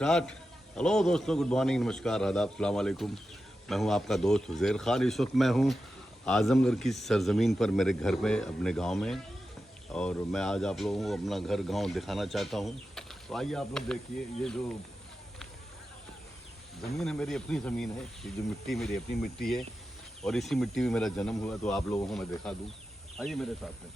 Start. Hello दोस्तों, good morning, नमस्कार, आदाब, अस्सलाम वालेकुम। मैं हूं आपका दोस्त उज़ैर खान। इस वक्त मैं हूं आज़मगढ़ की सरज़मीन पर, मेरे घर पे, अपने गांव में। और मैं आज आप लोगों को अपना घर गांव दिखाना चाहता हूं। तो आइए आप लोग देखिए, ये जो ज़मीन है मेरी अपनी ज़मीन है, ये जो मिट्टी मेरी अपनी मिट्टी है और इसी मिट्टी में मेरा जन्म हुआ। तो आप लोगों को मैं दिखा दूँ, आइए मेरे साथ में।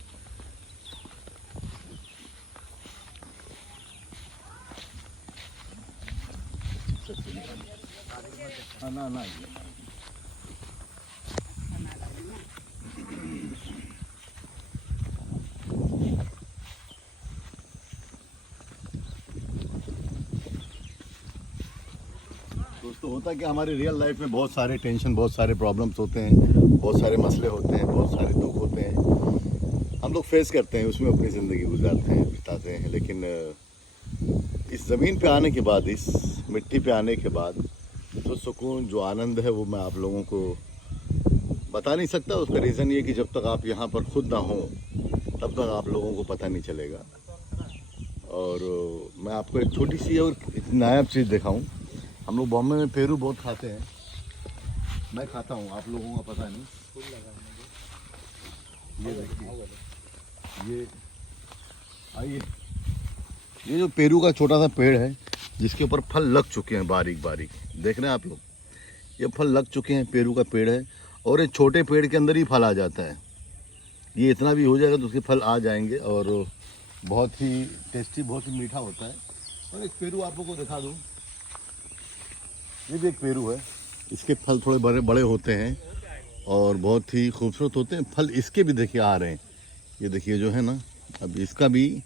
ना ना दोस्तों, होता है कि हमारी रियल लाइफ में बहुत सारे टेंशन, बहुत सारे प्रॉब्लम्स होते हैं, बहुत सारे मसले होते हैं, बहुत सारे दुख होते हैं। हम लोग फेस करते हैं, उसमें अपनी ज़िंदगी गुजारते हैं, बिताते हैं। लेकिन इस ज़मीन पे आने के बाद, इस मिट्टी पे आने के बाद जो सुकून, जो आनंद है, वो मैं आप लोगों को बता नहीं सकता। उसका रीज़न ये कि जब तक आप यहाँ पर खुद ना हों तब तक आप लोगों को पता नहीं चलेगा। और मैं आपको एक छोटी सी और नायाब चीज़ दिखाऊं। हम लोग बॉम्बे में पेरू बहुत खाते हैं, मैं खाता हूँ, आप लोगों का पता नहीं। ये देखिए, ये आइए, ये जो पेरू का छोटा सा पेड़ है जिसके ऊपर फल लग चुके हैं, बारीक बारीक देख रहे हैं आप लोग, ये फल लग चुके हैं। पेरू का पेड़ है और ये छोटे पेड़ के अंदर ही फल आ जाता है। ये इतना भी हो जाएगा तो उसके फल आ जाएंगे और बहुत ही टेस्टी, बहुत ही मीठा होता है। और एक पेरू आप लोगों को दिखा दूँ, ये भी एक पेरू है। इसके फल थोड़े बड़े बड़े होते हैं और बहुत ही खूबसूरत होते हैं। फल इसके भी देखिए आ रहे हैं, ये देखिए जो है ना, अब इसका भी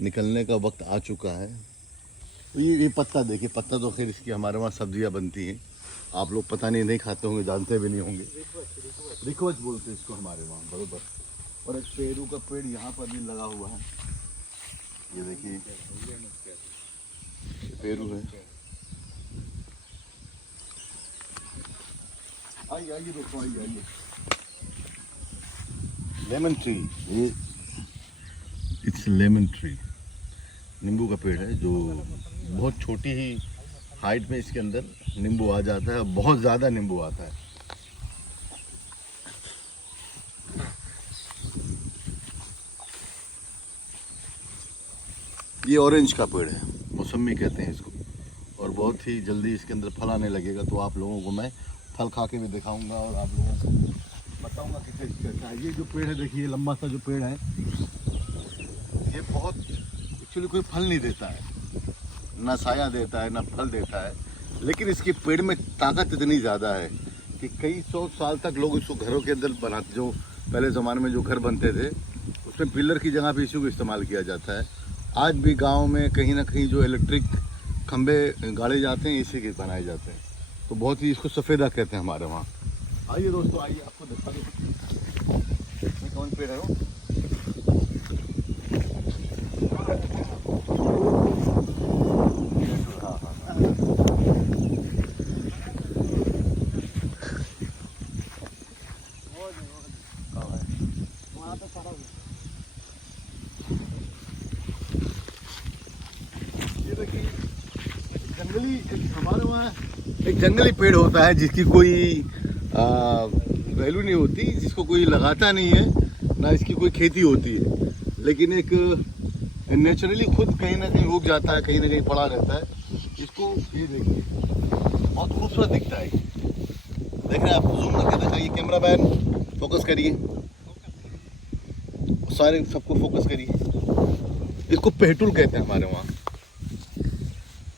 निकलने का वक्त आ चुका है। तो ये पत्ता देखिए, पत्ता तो खैर इसकी हमारे वहाँ सब्जियाँ बनती हैं। आप लोग पता नहीं खाते होंगे, जानते भी नहीं होंगे। रिकवच बोलते हैं इसको हमारे वहाँ, बरोबर। और एक पेरू का पेड़ यहाँ पर भी लगा हुआ है, ये देखिए, पेरू है। आइए आइए दोस्तों, आइए आइए। लेमन ट्री, ये इट्स लेमन ट्री, नींबू का पेड़ है जो बहुत छोटी ही हाइट में इसके अंदर नींबू आ जाता है, बहुत ज़्यादा नींबू आता है। ये ऑरेंज का पेड़ है, मौसमी कहते हैं इसको, और बहुत ही जल्दी इसके अंदर फल आने लगेगा। तो आप लोगों को मैं फल खा के भी दिखाऊंगा और आप लोगों को बताऊंगा कि कैसा है। ये जो पेड़ है देखिए, लंबा सा जो पेड़ है, ये बहुत एक्चुअली कोई फल नहीं देता है, ना साया देता है, ना फल देता है। लेकिन इसके पेड़ में ताकत इतनी ज़्यादा है कि कई सौ साल तक लोग इसको घरों के अंदर बनाते, जो पहले ज़माने में जो घर बनते थे उसमें पिलर की जगह पे इसी को इस्तेमाल किया जाता है। आज भी गांव में कहीं ना कहीं जो इलेक्ट्रिक खंबे गाड़े जाते हैं, इसी के बनाए जाते हैं। तो बहुत ही, इसको सफ़ेदा कहते हैं हमारे वहाँ। आइए दोस्तों, आइए, आपको दिखा दो कौन पेड़ है वो। हमारे वहाँ एक जंगली पेड़ होता है जिसकी कोई वैल्यू नहीं होती, जिसको कोई लगाता नहीं है, ना इसकी कोई खेती होती है, लेकिन एक नेचुरली खुद कहीं ना कहीं उग जाता है, कहीं ना कहीं पड़ा रहता है। इसको ये देखिए, बहुत खूबसूरत दिखता है। देख रहे हैं आप, जूम करके दिखाइए, कैमरा मैन फोकस करिए, सारे सबको फोकस करिए। इसको पेहटुल कहते हैं हमारे वहाँ।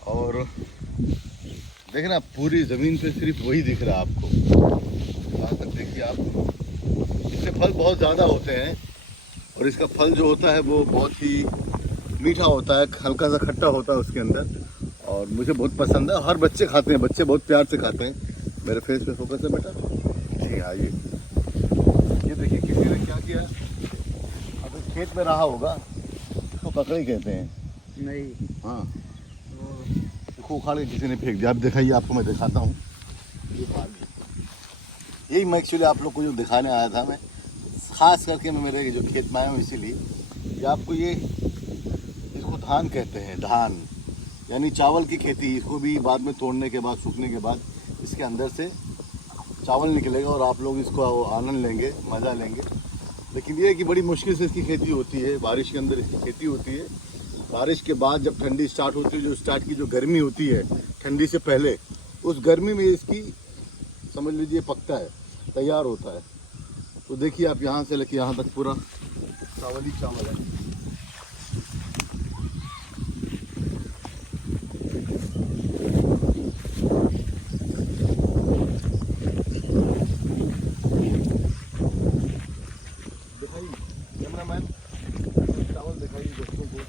और देख रहे हैं, पूरी ज़मीन पे सिर्फ वही दिख रहा है आपको, वहाँ तक देखिए आप। इससे फल बहुत ज़्यादा होते हैं और इसका फल जो होता है वो बहुत ही मीठा होता है, हल्का सा खट्टा होता है उसके अंदर, और मुझे बहुत पसंद है। हर बच्चे खाते हैं, बच्चे बहुत प्यार से खाते हैं। मेरे फेस पे फोकस है बेटा, जी हाँ। ये देखिए, किसी ने क्या किया, अब खेत में रहा होगा, इसको ककड़ी कहते हैं। नहीं, हाँ, उखाड़ के किसी ने फेंक दिया। आप दिखाइए, आपको मैं दिखाता हूँ। यही मैं एक्चुअली आप लोग को जो दिखाने आया था, मैं खास करके मैं मेरे जो खेत में आया हूँ इसीलिए। ये आपको, ये इसको धान कहते हैं, धान। यानी चावल की खेती। इसको भी बाद में तोड़ने के बाद, सूखने के बाद इसके अंदर से चावल निकलेगा और आप लोग इसको आनंद लेंगे, मज़ा लेंगे। लेकिन ये है कि बड़ी मुश्किल से इसकी खेती होती है। बारिश के अंदर इसकी खेती होती है। बारिश के बाद जब ठंडी स्टार्ट होती है, जो स्टार्ट की जो गर्मी होती है ठंडी से पहले, उस गर्मी में इसकी समझ लीजिए पकता है, तैयार होता है। तो देखिए आप यहाँ से लेके यहाँ तक पूरा चावल ही चावल है। दिखाइए कैमरामैन, चावल दिखाइए दोस्तों को।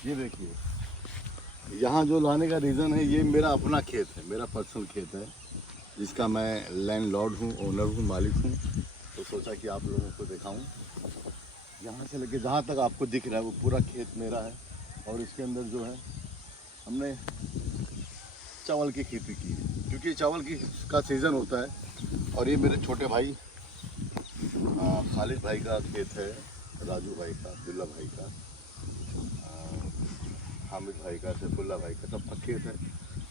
ये देखिए, यहाँ जो लाने का रीज़न है, ये मेरा अपना खेत है, मेरा पर्सनल खेत है, जिसका मैं लैंडलॉर्ड हूँ, ओनर हूँ, मालिक हूँ। तो सोचा कि आप लोगों को दिखाऊं। यहाँ से लेके जहाँ तक आपको दिख रहा है वो पूरा खेत मेरा है। और इसके अंदर जो है हमने चावल की खेती की है, क्योंकि चावल का सीज़न होता है। और ये मेरे छोटे भाई खालिद भाई का खेत है, राजू भाई का, अब्दुल्ला भाई का, हामिद भाई का, सैफुल्ला भाई का, सबका खेत है।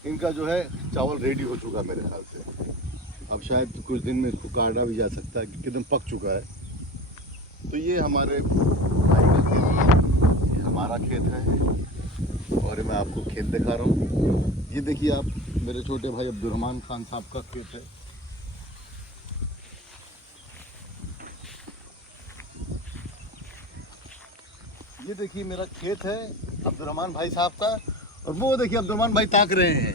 इनका जो है चावल रेडी हो चुका मेरे ख्याल से। अब शायद कुछ दिन में इसको काटा भी जा सकता है, कि एकदम पक चुका है। तो ये हमारे भाई का खेत है, ये हमारा खेत है। और मैं आपको खेत दिखा रहा हूँ। ये देखिए आप, मेरे छोटे भाई अब्दुर्रहमान खान साहब का खेत है। ये देखिए मेरा खेत है अब्दुर्रहमान भाई साहब का। और वो देखिए अब्दुर्रहमान भाई ताक रहे हैं,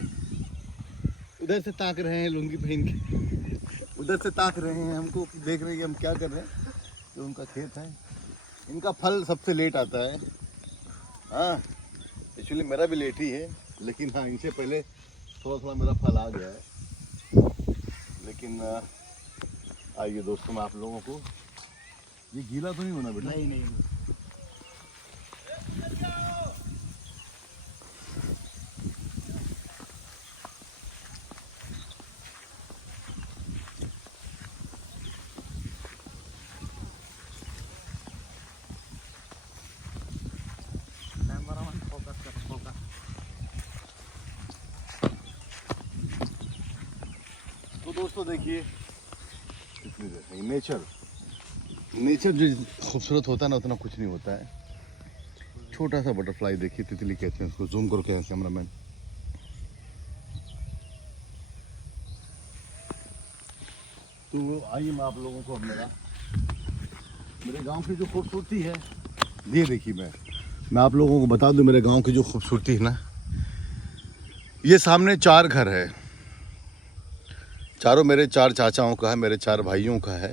उधर से ताक रहे हैं, लुंगी पहन के उधर से ताक रहे हैं, हमको देख रहे हैं कि हम क्या कर रहे हैं। तो उनका खेत है। इनका फल सबसे लेट आता है। हाँ, एक्चुअली मेरा भी लेट ही है, लेकिन हाँ इनसे पहले थोड़ा थोड़ा मेरा फल आ गया है। लेकिन आइए दोस्तों, मैं आप लोगों को, ये गीला तो नहीं होना बेटा? नहीं नहीं। तो दोस्तों देखिए, नेचर जो खूबसूरत होता है ना, उतना कुछ नहीं होता है। छोटा सा बटरफ्लाई देखिए, तितली कहते हैं उसको। जूम करो क्या है कैमरामैन। तो आइए मैं आप लोगों को अब मेरे गांव की जो खूबसूरती है, ये देखिए। मैं आप लोगों को बता दूं, मेरे गांव की जो खूबसूरती है ना, ये सामने 4 घर है। चारों मेरे 4 चाचाओं का है, मेरे 4 भाइयों का है।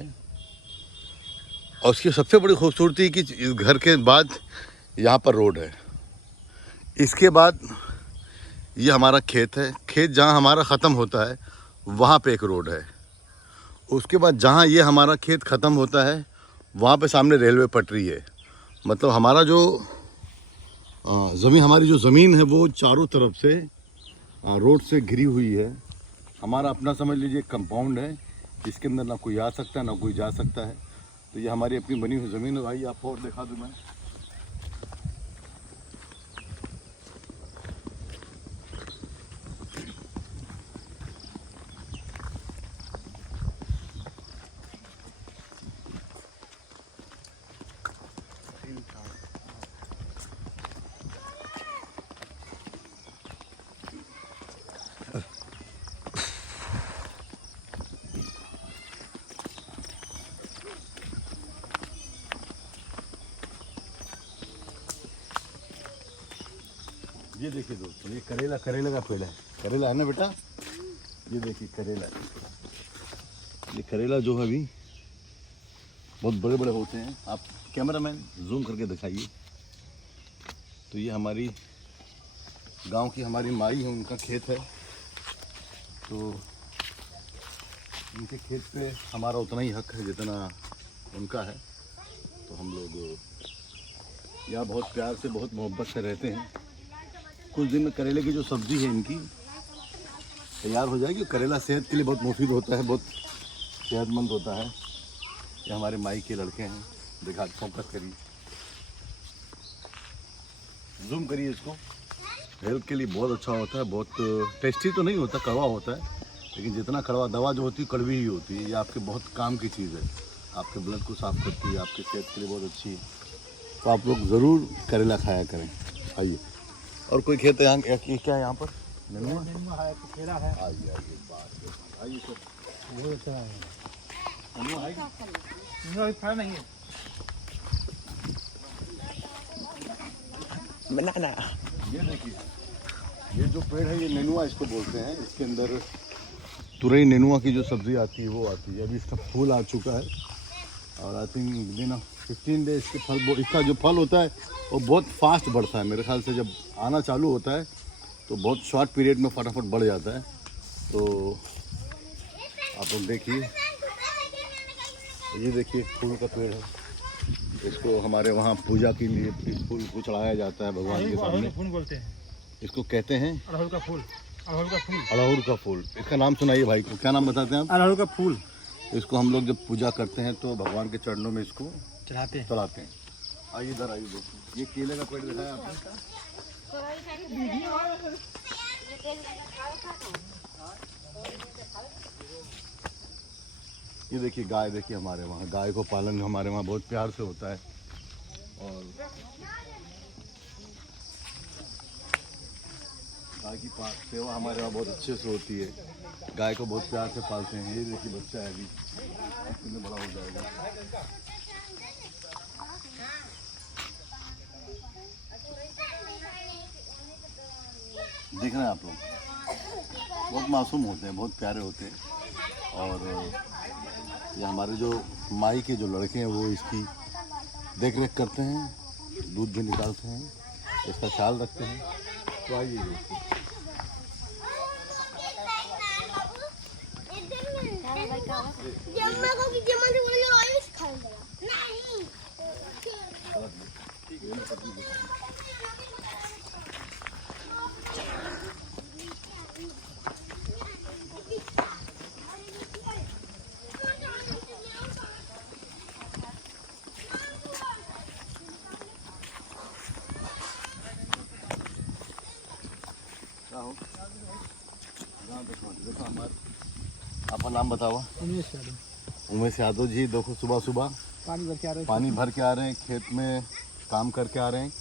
और उसकी सबसे बड़ी खूबसूरती कि इस घर के बाद यहाँ पर रोड है। इसके बाद ये हमारा खेत है। खेत जहाँ हमारा ख़त्म होता है वहाँ पे एक रोड है। उसके बाद जहाँ ये हमारा खेत ख़त्म होता है वहाँ पे सामने रेलवे पटरी है। मतलब हमारा जो हमारी जो ज़मीन है वो चारों तरफ से रोड से घिरी हुई है। हमारा अपना समझ लीजिए कंपाउंड है, इसके अंदर ना कोई आ सकता है ना कोई जा सकता है। तो ये हमारी अपनी बनी हुई ज़मीन है। भाई आपको और दिखा दूँ मैं। ये देखिए दोस्तों, ये करेला का पेड़ है। करेला है ना बेटा? ये देखिए करेला। ये करेला जो है अभी बहुत बड़े बड़े होते हैं। आप कैमरामैन जूम करके दिखाइए। तो ये हमारी गांव की हमारी माई है, उनका खेत है। तो उनके खेत पे हमारा उतना ही हक है जितना उनका है। तो हम लोग यहाँ बहुत प्यार से बहुत मोहब्बत से रहते हैं। कुछ दिन में करेले की जो सब्ज़ी है इनकी तैयार हो जाएगी। करेला सेहत के लिए बहुत मुफीद होता है, बहुत सेहतमंद होता है। ये हमारे माई के लड़के हैं, देखा फोकस करिए, जूम करिए इसको। हेल्थ के लिए बहुत अच्छा होता है, बहुत टेस्टी तो नहीं होता, कड़वा होता है, लेकिन जितना कड़वा दवा जो होती है कड़वी ही होती है। ये आपके बहुत काम की चीज़ है, आपके ब्लड को साफ करती है, आपकी सेहत के लिए बहुत अच्छी है। तो आप लोग ज़रूर करेला खाया करें। आइए, और कोई खेत है यहाँ क्या है यहाँ पर? नेनुआ है, खीरा है। आइए आइए, बात आइए सर, बहुत अच्छा है। नेनुआ है, नेनुआ फल नहीं है, बनाना। ये देखिए, ये जो पेड़ है ये नेनुआ इसको बोलते हैं। इसके अंदर तुरई नेनुआ की जो सब्ज़ी आती है वो आती है। अभी इसका फूल आ चुका है और आई थिंक दिन 15 डेज के फल, इसका जो फल होता है वो बहुत फास्ट बढ़ता है। मेरे ख्याल से जब आना चालू होता है तो बहुत शॉर्ट पीरियड में फटाफट बढ़ जाता है। तो आप लोग देखिए, ये देखिए फूल का पेड़ है। इसको हमारे वहाँ पूजा के लिए इस फूल को चढ़ाया जाता है भगवान के सामने। फूल बोलते हैं इसको, कहते हैं अड़हुल का फूल। अड़हुल का फूल, अड़हुल का फूल। इसका नाम सुनाइए भाई को, क्या नाम बताते हैं आप? अड़हुल का फूल। इसको हम लोग जब पूजा करते हैं तो भगवान के चरणों में इसको चढ़ाते हैं। आइए इधर आइए, देखिए ये केले का पेड़ दिखाया आपने। ये देखिए गाय, देखिए हमारे वहाँ गाय को पालन हमारे वहाँ बहुत प्यार से होता है। और गाय की सेवा हमारे वहाँ बहुत अच्छे से होती है। गाय को बहुत प्यार से पालते हैं। ये देखिए बच्चा है, अभी कितने बड़ा हो जाएगा। देख रहे हैं आप लोग, बहुत मासूम होते हैं, बहुत प्यारे होते हैं। और ये हमारे जो माई के जो लड़के हैं वो इसकी देख रेख करते हैं, दूध भी निकालते हैं, इसका ख्याल रखते हैं। तो आइए, आपका नाम बताओ? उमेश यादव जी। देखो सुबह सुबह पानी भर के आ रहे हैं, खेत में काम करके आ रहे हैं।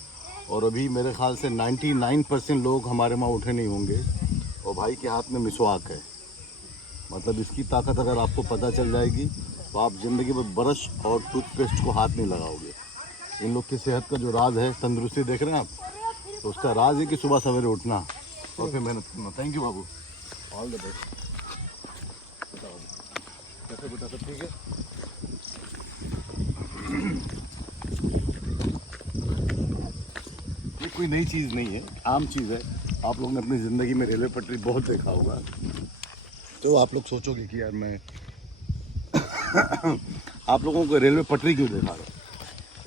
और अभी मेरे ख्याल से 99% लोग हमारे वहाँ उठे नहीं होंगे। और भाई के हाथ में मिसवाक है, मतलब इसकी ताकत अगर आपको पता चल जाएगी तो आप ज़िंदगी में ब्रश और टूथपेस्ट को हाथ नहीं लगाओगे। इन लोग की सेहत का जो राज है, तंदुरुस्ती देख रहे हैं आप, तो उसका राज है कि सुबह सवेरे उठना और फिर मेहनत करना। Thank you Babu, all the best. कैसे बेटा, सब ठीक है? ये कोई नई चीज़ नहीं है, आम चीज़ है। आप लोगों ने अपनी ज़िंदगी में रेलवे पटरी बहुत देखा होगा, तो आप लोग सोचोगे कि यार मैं आप लोगों को रेलवे पटरी क्यों देखा रहा हूँ।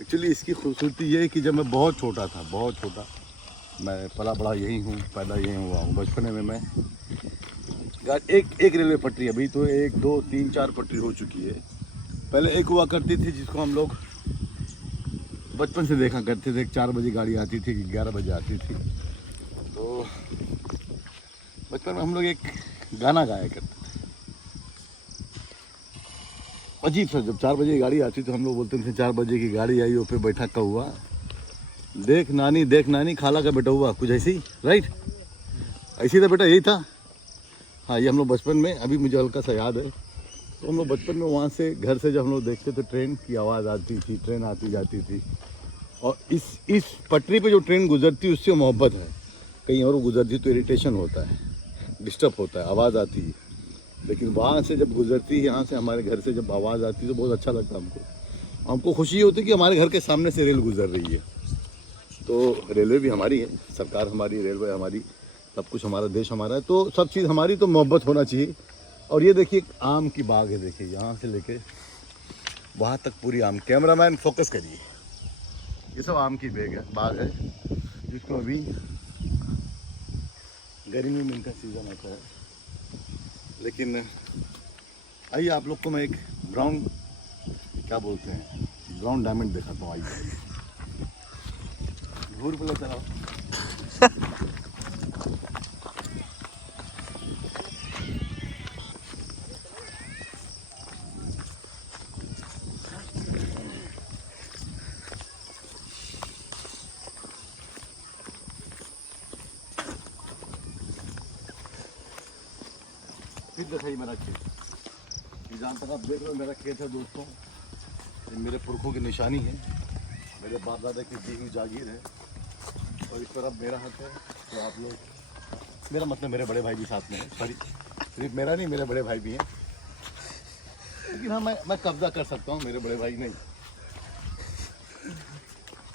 एक्चुअली इसकी खूबसूरती ये है कि जब मैं बहुत छोटा था, बहुत छोटा, मैं पला बड़ा यहीं हूँ, पैदा यहीं हुआ हूँ। बचपन में मैं एक रेलवे पटरी, अभी तो 1 2 3 4 पटरी हो चुकी है। पहले एक हुआ करती थी जिसको हम लोग बचपन से देखा करते थे। 4 बजे गाड़ी आती थी, 11 बजे आती थी। तो बचपन में हम लोग एक गाना गाया करते थे, अजीब सा। जब 4 बजे की गाड़ी आती तो हम लोग बोलते थे 4 बजे की गाड़ी आई और फिर बैठा कौआ, देख नानी खाला का बेटा हुआ, कुछ ऐसी, राइट? ऐसी था बेटा, यही था। हाँ, ये हम लोग बचपन में, अभी मुझे हल्का सा याद है। तो हम लोग बचपन में वहाँ से, घर से जब हम लोग देखते तो ट्रेन की आवाज़ आती थी, ट्रेन आती जाती थी। और इस पटरी पे जो ट्रेन गुजरती उससे मोहब्बत है। कहीं और गुजरती तो इरिटेशन होता है, डिस्टर्ब होता है, आवाज़ आती है। लेकिन वहाँ से जब गुजरती है, यहाँ से हमारे घर से जब आवाज़ आती है तो बहुत अच्छा लगता है हमको। हमको खुशी होती है कि हमारे घर के सामने से रेल गुजर रही है। तो रेलवे भी हमारी है, सरकार हमारी, रेलवे हमारी, सब कुछ हमारा, देश हमारा है। तो सब चीज़ हमारी, तो मोहब्बत होना चाहिए। और ये देखिए आम की बाग है, देखिए यहाँ से लेके वहाँ तक पूरी आम। कैमरामैन फोकस करिए। ये सब आम की बाग है जिसको अभी गर्मी में इनका सीज़न आता है। लेकिन आइए आप लोग को मैं एक ब्राउन, क्या बोलते हैं, ब्राउन डायमंड दिखाता हूँ। आइए घूर पे चलाओ। फिर दिखाइए मेरा खेत। जहाँ तक आप देख रहे हो मेरा खेत है दोस्तों, ये मेरे पुरखों की निशानी है, मेरे बाप दादा की दी हुई जागीर है। और इस तरफ मेरा हाथ है। तो आप लोग, मेरा मतलब मेरे बड़े भाई भी साथ में है, सॉरी सिर्फ मेरा नहीं, मेरे बड़े भाई भी हैं। लेकिन हाँ मैं कब्जा कर सकता हूँ, मेरे बड़े भाई नहीं।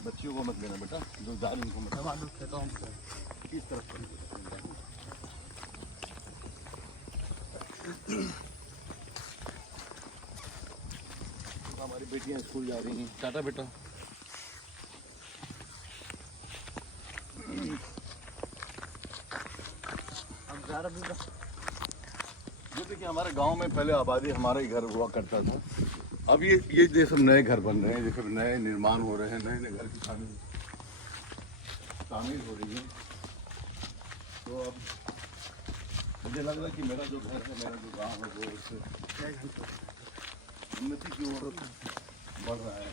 बच्चियों को मत लेना बेटा, जो जाल उनको मत कहता हूँ। किस तरफ तो हमारी बेटियां स्कूल जा रही हैं। टाटा बेटा। जो देखिए हमारे गांव में पहले आबादी हमारा ही घर हुआ करता था। अब ये सब नए घर बन रहे हैं, जैसे नए निर्माण हो रहे हैं, नए नए घर की शामिल हो रही है। तो अब मुझे लग रहा है कि मेरा जो घर है, मेरा जो गांव है, वो उससे उन्नति की ओर बढ़ रहा है।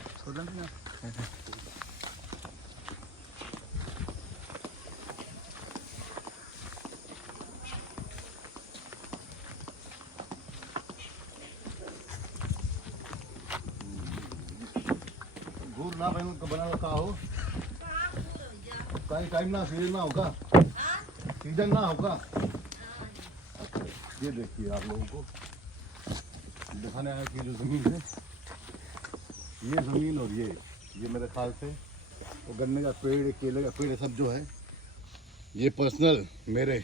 घूर ना बहन को बना रखा हो, कहीं टाइम ना सीजन ना होगा, सीजन ना होगा। ये देखिए आप लोगों को दिखाने आया कि जो ज़मीन है, ये ज़मीन और ये मेरे ख्याल से वो गन्ने का पेड़, केले का पेड़, सब जो है ये पर्सनल मेरे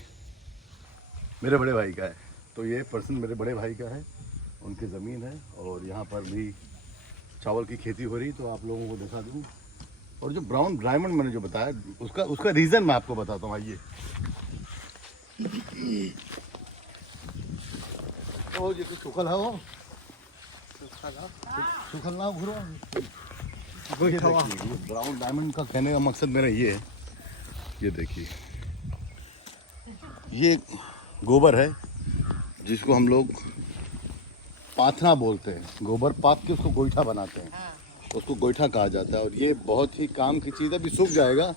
बड़े भाई का है। तो ये पर्सनल मेरे बड़े भाई का है, उनकी ज़मीन है। और यहाँ पर भी चावल की खेती हो रही, तो आप लोगों को दिखा दूँ। और जो ब्राउन डायमंड मैंने जो बताया, उसका रीज़न मैं आपको बताता हूँ। आइए ओ ये सुखल है, वो सुखल ना घुरो। ये ब्राउन डायमंड का कहने का मकसद मेरा ये है, ये देखिए ये गोबर है जिसको हम लोग पाथना बोलते हैं। गोबर पाथ के उसको गोईठा बनाते हैं, उसको गोईठा कहा जाता है। और ये बहुत ही काम की चीज़ है। अभी सूख जाएगा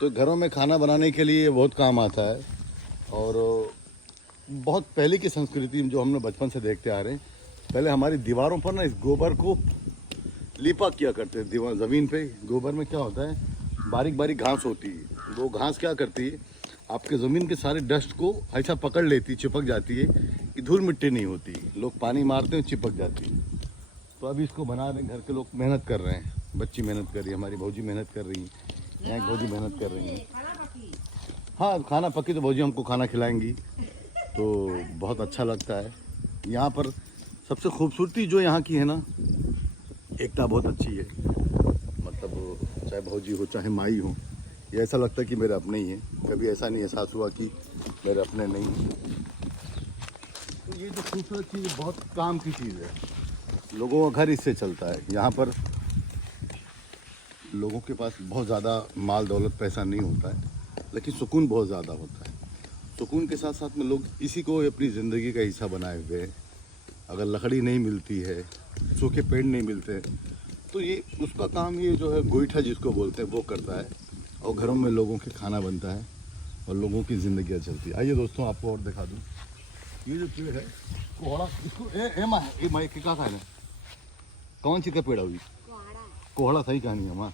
तो घरों में खाना बनाने के लिए बहुत काम आता है। और बहुत पहले की संस्कृति जो हम लोग बचपन से देखते आ रहे हैं, पहले हमारी दीवारों पर ना इस गोबर को लिपा किया करते हैं। दीवार ज़मीन पे गोबर में क्या होता है, बारीक बारीक घास होती है। वो घास क्या करती है, आपके ज़मीन के सारे डस्ट को ऐसा पकड़ लेती, चिपक जाती है कि धूल मिट्टी नहीं होती। लोग पानी मारते हैं, चिपक जाती है। तो अभी इसको बना रहे हैं, घर के लोग मेहनत कर रहे हैं, बच्ची मेहनत कर रही है, हमारी भौजी मेहनत कर रही है, यहाँ भौजी मेहनत कर रही है। हाँ खाना पकी तो भौजी हमको खाना खिलाएंगी, तो बहुत अच्छा लगता है। यहाँ पर सबसे खूबसूरती जो यहाँ की है ना, एकता बहुत अच्छी है। मतलब चाहे भौजी हो चाहे माई हो, ये ऐसा लगता है कि मेरे अपने ही हैं। कभी ऐसा नहीं एहसास हुआ कि मेरे अपने नहीं हैं। तो ये जो खूबसूरत चीज़ बहुत काम की चीज़ है, लोगों का घर इससे चलता है। यहाँ पर लोगों के पास बहुत ज़्यादा माल दौलत पैसा नहीं होता है, लेकिन सुकून बहुत ज़्यादा होता है। सुकून के साथ साथ में लोग इसी को अपनी ज़िंदगी का हिस्सा बनाए हुए हैं। अगर लकड़ी नहीं मिलती है, सूखे पेड़ नहीं मिलते, तो ये उसका काम ये जो है गोईठा जिसको बोलते हैं वो करता है। और घरों में लोगों के खाना बनता है और लोगों की ज़िंदगी चलती है। आइए दोस्तों आपको और दिखा दूँ, ये जो पेड़ है कोहड़ा, इसको माँ क्या खाना है, कौन सी का पेड़ हुई, कोहड़ा, सही कहानी है माँ।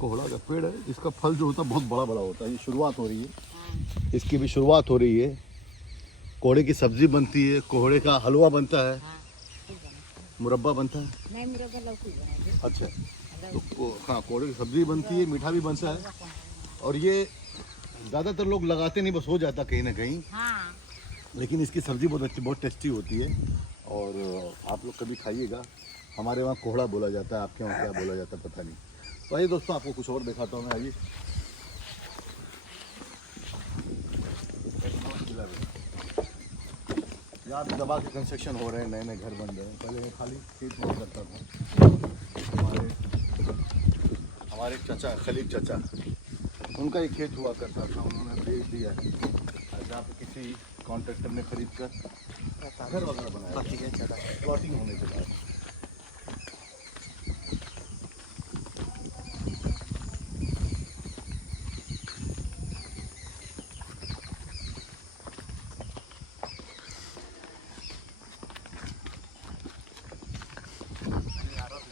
कोहड़ा का पेड़ है, इसका फल जो होता है बहुत बड़ा बड़ा होता है। ये शुरुआत हो रही है, इसकी भी शुरुआत हो रही है। कोहड़े की सब्जी बनती है, कोहड़े का हलवा बनता है, मुरब्बा बनता है। नहीं मुरब्बा लौकी। अच्छा, तो हाँ कोहड़े की सब्जी बनती है, मीठा भी बनता है। और ये ज़्यादातर लोग लगाते नहीं, बस हो जाता कहीं ना कहीं। लेकिन इसकी सब्ज़ी बहुत अच्छी, बहुत टेस्टी होती है। और आप लोग कभी खाइएगा, हमारे वहाँ कोहड़ा बोला जाता है, आपके वहाँ क्या बोला जाता है पता नहीं। तो आइए दोस्तों आपको कुछ और दिखाता हूँ मैं। आइए यहाँ पे दबा के कंस्ट्रक्शन हो रहे हैं, नए नए घर बन रहे हैं। पहले मैं खाली खेत हुआ करता था। हमारे चाचा खलील चाचा, उनका एक खेत हुआ करता था, उन्होंने बेच दिया है। जहाँ पे किसी कॉन्ट्रैक्टर ने खरीद कर घर वगैरह बनाया प्लॉटिंग होने के बाद।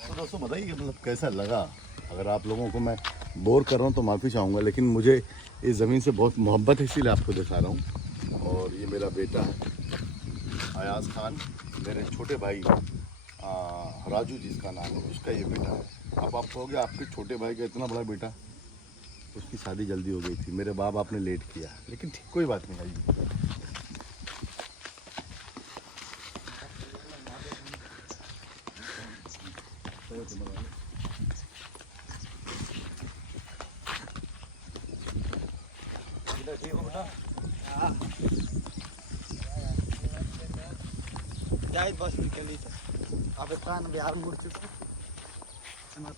तो दोस्तों बताइए मतलब कैसा लगा। अगर आप लोगों को मैं बोर कर रहा हूँ तो माफ़ी चाहूँगा, लेकिन मुझे इस ज़मीन से बहुत मोहब्बत है, इसीलिए आपको दिखा रहा हूँ। और ये मेरा बेटा है अयाज खान, मेरे छोटे भाई राजू जिसका नाम है, उसका ये बेटा है। अब आप कहोगे आपके छोटे भाई का इतना बड़ा बेटा, उसकी शादी जल्दी हो गई थी, मेरे बाप आपने लेट किया, लेकिन ठीक कोई बात नहीं है। बस निकली तो अब कान बिहार मुड़ चुका मत।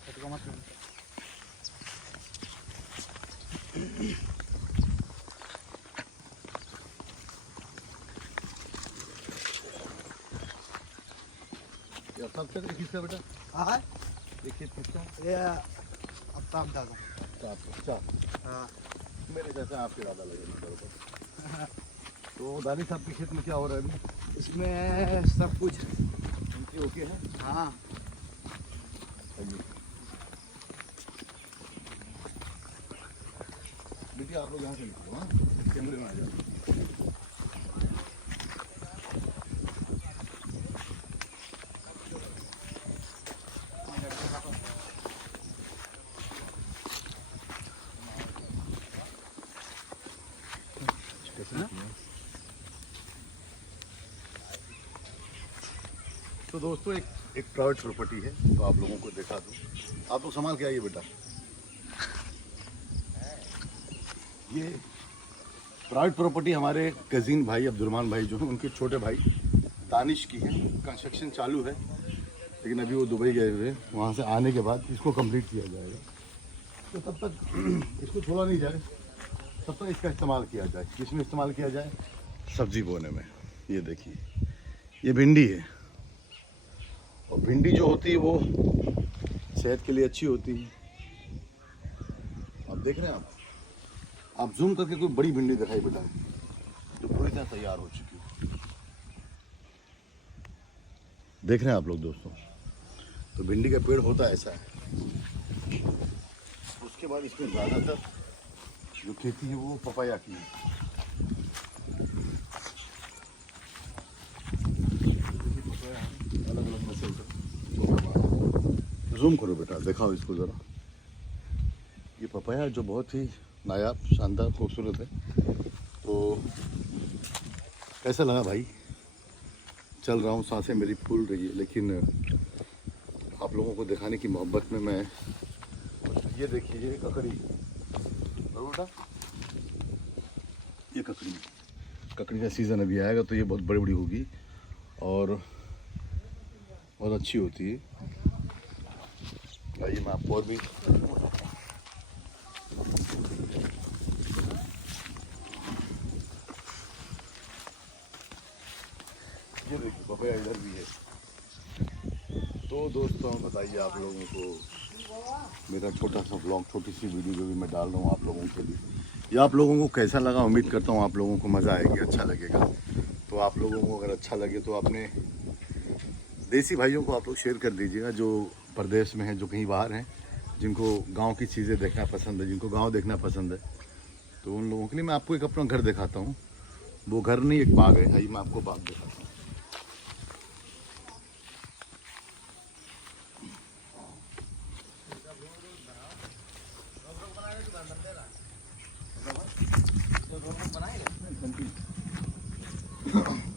सबसे किसका बेटा? हाँ देखिए किसका? ये अब काम दादा। अच्छा हाँ मेरे जैसा आपके दादा लगे। तो दादी साहब के खेत में क्या हो रहा है अभी? इसमें सब कुछ उनकी ओके है? हाँ बेटी आप लोग यहाँ से निकलो, हाँ कैमरे में आ जाओ। तो दोस्तों एक प्राइवेट प्रॉपर्टी है, तो आप लोगों को दिखा दूँ। आप लोग संभाल के आइए बेटा। ये प्राइवेट प्रॉपर्टी हमारे कज़िन भाई अब्दुलरहमान भाई जो हैं, उनके छोटे भाई दानिश की है। कंस्ट्रक्शन चालू है, लेकिन अभी वो दुबई गए हुए हैं, वहाँ से आने के बाद इसको कंप्लीट किया जाएगा। तो तब तक इसको छोड़ा नहीं जाए, तब तक इसका इस्तेमाल किया जाए। किसमें इस्तेमाल किया जाए? सब्जी बोने में। ये देखिए, ये भिंडी है, और भिंडी जो होती है वो सेहत के लिए अच्छी होती है। आप देख रहे हैं, आप जूम करके कोई बड़ी भिंडी दिखाई बेटा, जो पूरी तरह तैयार हो चुकी है। देख रहे हैं आप लोग दोस्तों, तो भिंडी का पेड़ होता ऐसा है। उसके बाद इसमें ज़्यादातर जो खेती है वो पपाया की है। अलग अलग नस्ल का। जूम करो बेटा, दिखाओ इसको ज़रा। ये पपाया जो बहुत ही नायाब, शानदार, खूबसूरत है। तो कैसा लगा भाई? चल रहा हूँ, सांसें मेरी फूल रही है, लेकिन आप लोगों को दिखाने की मोहब्बत में मैं, ये देखिए ये ककड़ी, बेटा ये ककड़ी का सीज़न अभी आएगा, तो ये बहुत बड़ी बड़ी होगी और बहुत अच्छी होती है। आइए मैं आपको और भी ये देखिए पपाया इधर भी है। तो दोस्तों बताइए आप लोगों को मेरा छोटा सा ब्लॉग, छोटी सी वीडियो जो भी मैं डाल रहा हूँ आप लोगों के लिए, ये आप लोगों को कैसा लगा? उम्मीद करता हूँ आप लोगों को मज़ा आएगी, अच्छा लगेगा। तो आप लोगों को अगर अच्छा लगे तो अपने देसी भाइयों को आप लोग शेयर कर दीजिएगा, जो प्रदेश में हैं, जो कहीं बाहर हैं, जिनको गांव की चीज़ें देखना पसंद है, जिनको गांव देखना पसंद है। तो उन लोगों के लिए मैं आपको एक अपना घर दिखाता हूँ। वो घर नहीं, एक बाग है। आइए मैं आपको बाग दिखाता हूँ।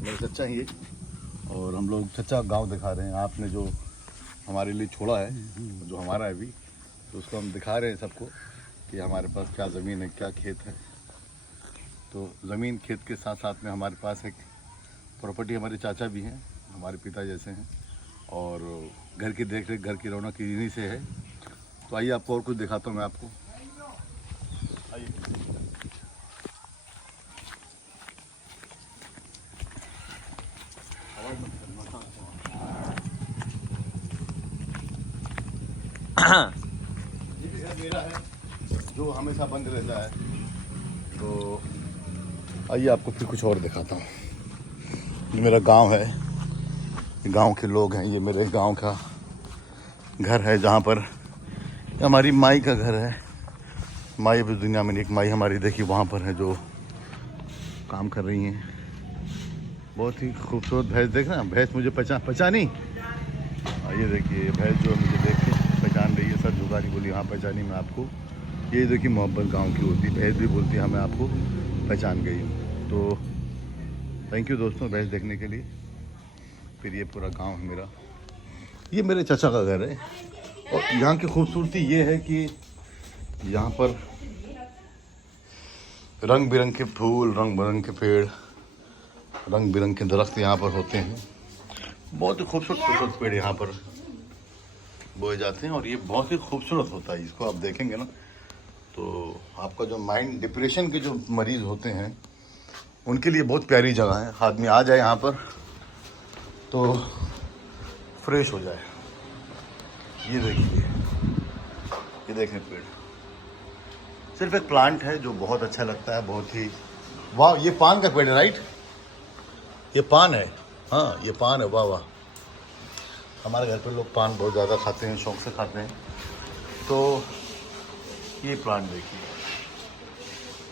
मेरे चचा ही है, और हम लोग चचा गांव दिखा रहे हैं। आपने जो हमारे लिए छोड़ा है, जो हमारा है अभी, तो उसको हम दिखा रहे हैं सबको कि हमारे पास क्या ज़मीन है, क्या खेत है। तो ज़मीन खेत के साथ साथ में हमारे पास एक प्रॉपर्टी, हमारे चाचा भी हैं, हमारे पिता जैसे हैं, और घर की देख रेख, घर की रौनक इन्हीं से है। तो आइए आपको और कुछ दिखाता हूँ मैं आपको। आइए। ये भी घर मेरा है, जो हमेशा बंद रहता है। तो आइए आपको फिर कुछ और दिखाता हूँ। ये मेरा गांव है, गांव के लोग हैं, ये मेरे गांव का घर है, जहाँ पर हमारी माई का घर है। माई भी दुनिया में एक माई हमारी देखिए वहाँ पर है, जो काम कर रही हैं। बहुत ही खूबसूरत भैंस, देखना भैंस मुझे पहचानी। ये देखिए भैंस जो मुझे देख के पहचान रही है, सर झुका रही, बोली हाँ पहचानी मैं आपको। ये देखिए मोहब्बत गांव की होती है, भैंस भी बोलती है हमें आपको पहचान गई हूँ। तो थैंक यू दोस्तों भैंस देखने के लिए। फिर ये पूरा गांव है मेरा, ये मेरे चाचा का घर है। और यहाँ की खूबसूरती ये है कि यहाँ पर रंग बिरंग के फूल, रंग बिरंग के पेड़, रंग बिरंग के दरख्त यहाँ पर होते हैं। बहुत ही खूबसूरत पेड़ यहाँ पर बोए जाते हैं, और ये बहुत ही खूबसूरत होता है। इसको आप देखेंगे ना तो आपका जो माइंड, डिप्रेशन के जो मरीज होते हैं उनके लिए बहुत प्यारी जगह है। आदमी आ जाए यहाँ पर तो फ्रेश हो जाए। ये देखिए, ये देखें पेड़, सिर्फ एक प्लांट है जो बहुत अच्छा लगता है, बहुत ही वाह। ये पान का पेड़ है, राइट? ये पान है, हाँ ये पान है, वाह वाह। हमारे घर पे लोग पान बहुत ज़्यादा खाते हैं, शौक से खाते हैं। तो ये प्लांट देखिए,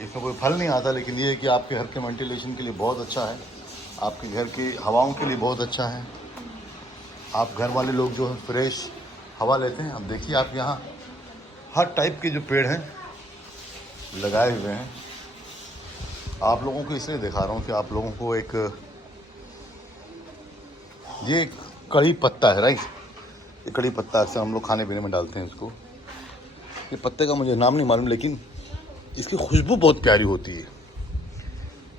इसमें कोई फल नहीं आता, लेकिन ये है कि आपके घर के वेंटिलेशन के लिए बहुत अच्छा है, आपके घर की हवाओं के लिए बहुत अच्छा है। आप घर वाले लोग जो है फ्रेश हवा लेते हैं। अब देखिए आप यहाँ हर टाइप के जो पेड़ हैं लगाए हुए हैं। आप लोगों को इसलिए दिखा रहा हूँ कि आप लोगों को एक, ये कड़ी पत्ता है, राइट? ये कड़ी पत्ता अक्सर हम लोग खाने पीने में डालते हैं इसको। ये पत्ते का मुझे नाम नहीं मालूम, लेकिन इसकी खुशबू बहुत प्यारी होती है।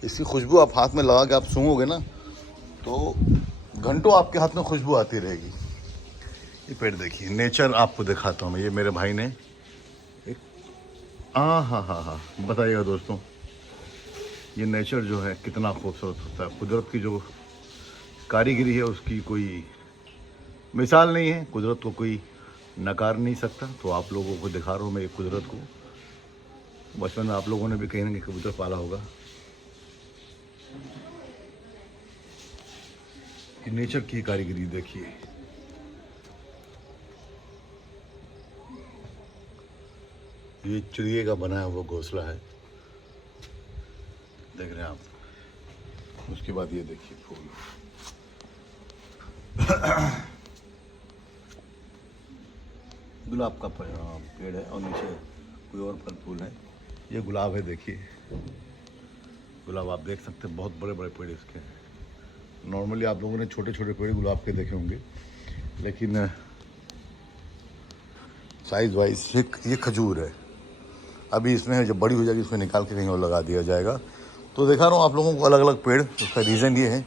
इसकी खुशबू आप हाथ में लगा के आप सूंघोगे ना तो घंटों आपके हाथ में खुशबू आती रहेगी। ये पेड़ देखिए, नेचर आपको दिखाता हूँ मैं। ये मेरे भाई ने एक, हाँ बताइएगा दोस्तों, ये नेचर जो है कितना खूबसूरत होता है। कुदरत की जो कारीगरी है उसकी कोई मिसाल नहीं है, कुदरत को कोई नकार नहीं सकता। तो आप लोगों को दिखा रहा हूँ मैं एक कुदरत को। बचपन में आप लोगों ने भी कहीं ना कहीं कबूतर पाला होगा। कि नेचर की कारीगरी देखिए, ये चिड़िए का बनाया हुआ घोंसला है, देख रहे हैं आप। उसके बाद ये देखिए फूल, गुलाब का पेड़ है, और नीचे कोई और फल फूल है। ये गुलाब है, देखिए गुलाब आप देख सकते हैं, बहुत बड़े बड़े पेड़ इसके हैं। नॉर्मली आप लोगों ने छोटे छोटे पेड़ गुलाब के देखे होंगे, लेकिन साइज वाइज ये खजूर है। अभी इसमें जब बड़ी हो जाएगी इसमें निकाल के कहीं और लगा दिया जाएगा। तो दिखा रहा हूँ आप लोगों को अलग अलग पेड़। उसका रीज़न ये है,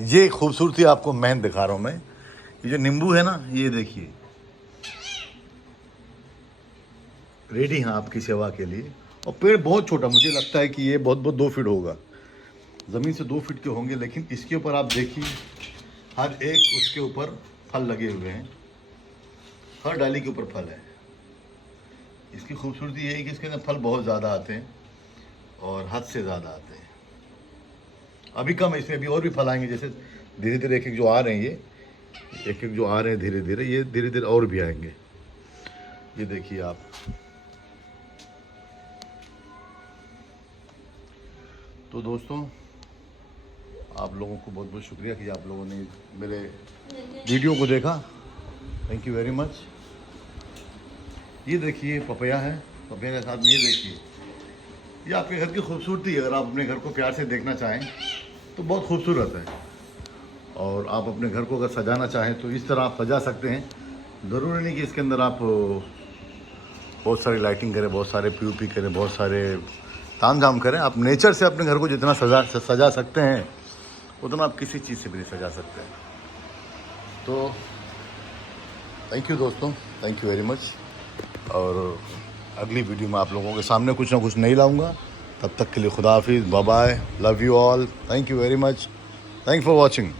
ये खूबसूरती आपको मैं दिखा रहा हूँ मैं। ये जो नींबू है ना, ये देखिए रेडी हैं आपकी सेवा के लिए। और पेड़ बहुत छोटा, मुझे लगता है कि ये बहुत 2 फीट होगा, ज़मीन से 2 फीट के होंगे। लेकिन इसके ऊपर आप देखिए, हर एक उसके ऊपर फल लगे हुए हैं, हर डाली के ऊपर फल है। इसकी खूबसूरती ये है कि इसके अंदर फल बहुत ज़्यादा आते हैं, और हद से ज़्यादा आते हैं। अभी कम है, इसमें अभी और भी फल आएंगे, जैसे धीरे धीरे एक एक जो आ रहे हैं, ये एक एक जो आ रहे हैं धीरे धीरे, ये धीरे धीरे और भी आएंगे। ये देखिए आप। तो दोस्तों आप लोगों को बहुत बहुत शुक्रिया कि आप लोगों ने मेरे वीडियो को देखा। Thank you very much. ये देखिए पपैया है, पपैया के साथ में ये देखिए, ये आपके घर की खूबसूरती है। अगर आप अपने घर को प्यार से देखना चाहें तो बहुत खूबसूरत है। और आप अपने घर को अगर सजाना चाहें तो इस तरह आप सजा सकते हैं। ज़रूरी नहीं कि इसके अंदर आप बहुत सारी लाइटिंग करें, बहुत सारे पीओपी करें, बहुत सारे तामझाम करें। आप नेचर से अपने घर को जितना सजा सकते हैं उतना आप किसी चीज़ से भी नहीं सजा सकते हैं। तो थैंक यू दोस्तों, थैंक यू वेरी मच। और अगली वीडियो में आप लोगों के सामने कुछ ना कुछ नहीं लाऊंगा। तब तक के लिए खुदा हाफिज़, bye bye, love you all, thank you very much, thank for watching.